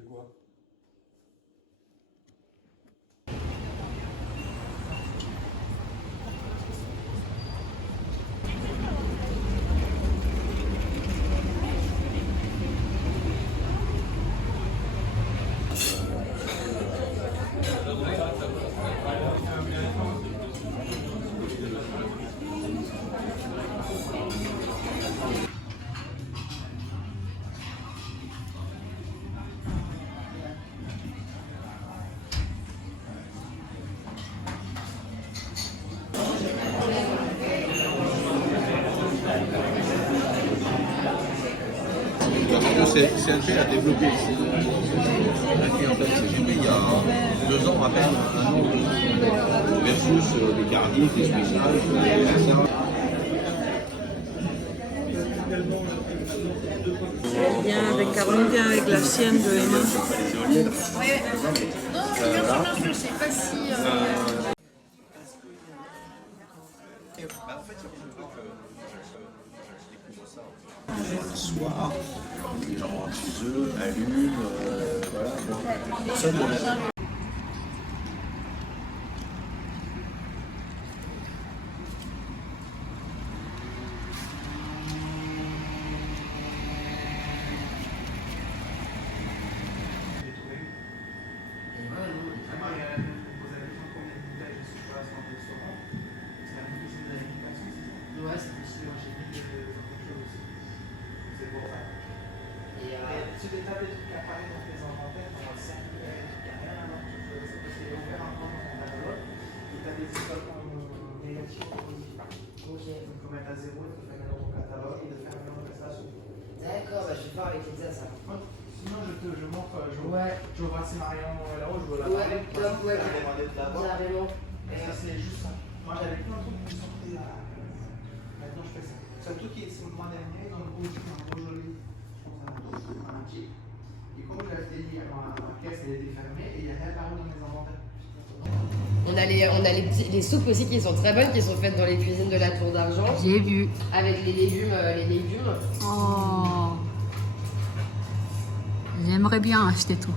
C'est quoi? CNP a développé la clientèle CGP il y a 2 ans à peine, un an versus des Cardiff, des spéciales, etc. Bien avec Caron, bien avec la chienne de Emma. Ouais. Non, je sais pas si. Un soir, les gens rentrent chez eux, allument, voilà. Personne ne Ouais, c'est possible, j'ai mis quelque chose aussi. C'est pour ça. Et tu des tas de trucs à parler dans tes inventaires, dans le 5, des trucs à rien, c'est parce qu'il est ouvert un point dans ton catalogue, et tu as des écoles négatives ou positives. Ok. Il faut mettre à 0, il faut faire dans ton catalogue et de faire une manifestation. D'accord, bah je vais voir avec Elsa ça. Sinon, je montre, je Ouais. vois si Marion est là-haut, je vois la Ouais, parler. top, ouais. Carrément. Et ça, c'est juste ça. Moi, j'avais plein de trucs qui sont sortis là. Maintenant, je fais ça. Surtout qui est le mois dernier, dans le Beaujolais, je pense à un Jeep. Et comme je l'ai dit, ma caisse elle était fermée et il y a rien apparu dans mes inventaires. On a les soupes aussi qui sont très bonnes, qui sont faites dans les cuisines de la Tour d'Argent. J'ai vu. Avec les légumes. Oh. J'aimerais bien acheter tout.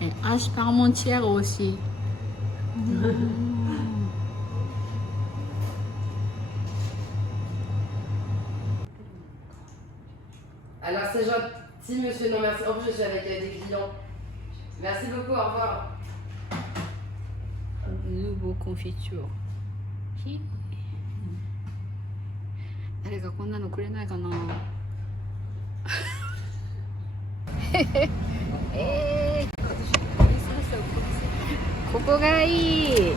Et hache parmentière aussi. Alors c'est gentil monsieur, non merci. En plus je suis avec des clients. Merci beaucoup, au revoir. Nouveau confiture. 誰かこんなのくれないかな。ここがいい。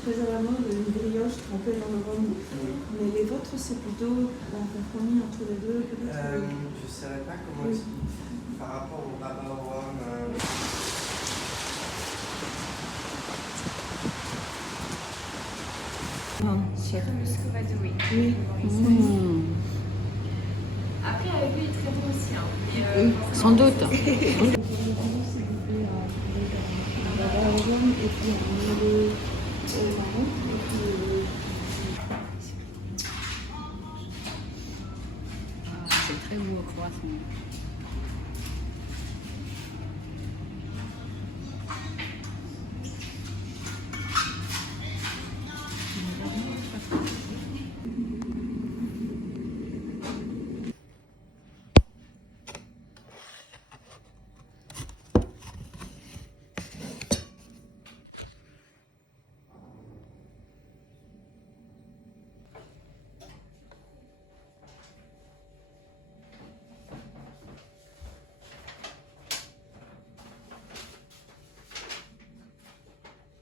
très à la mode, une brioche trempée dans le rhum. Mais les vôtres, c'est plutôt un compromis entre les deux, peut-être Je ne saurais pas comment expliquer par rapport au rabat au rhum. Chez Muscovado, oui. Oui. Après, avec lui, il est très bon aussi. Hein. Et, Oui, sans doute. Au rhum et puis un le au marron. Et puis, C'est très beau au croissant.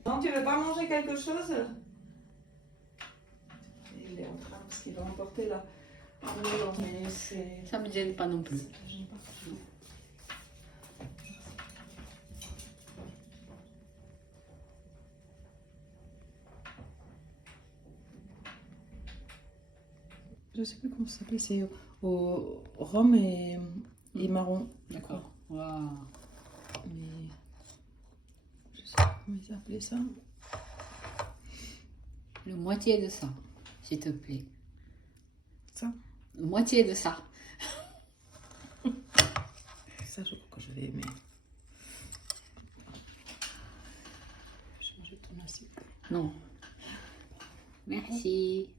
Non, tu veux pas manger quelque chose? Il est en train parce qu'il va emporter la. Mais c'est. Ça me gêne pas non plus. Je sais plus comment ça s'appelait, c'est au rhum et marron. D'accord. Waouh. Mais je sais pas comment ils appelaient ça. Le moitié de ça, s'il te plaît. Ça, Moitié de ça. ça je crois que je vais aimer. Je vais manger ton assiette. Non. Merci.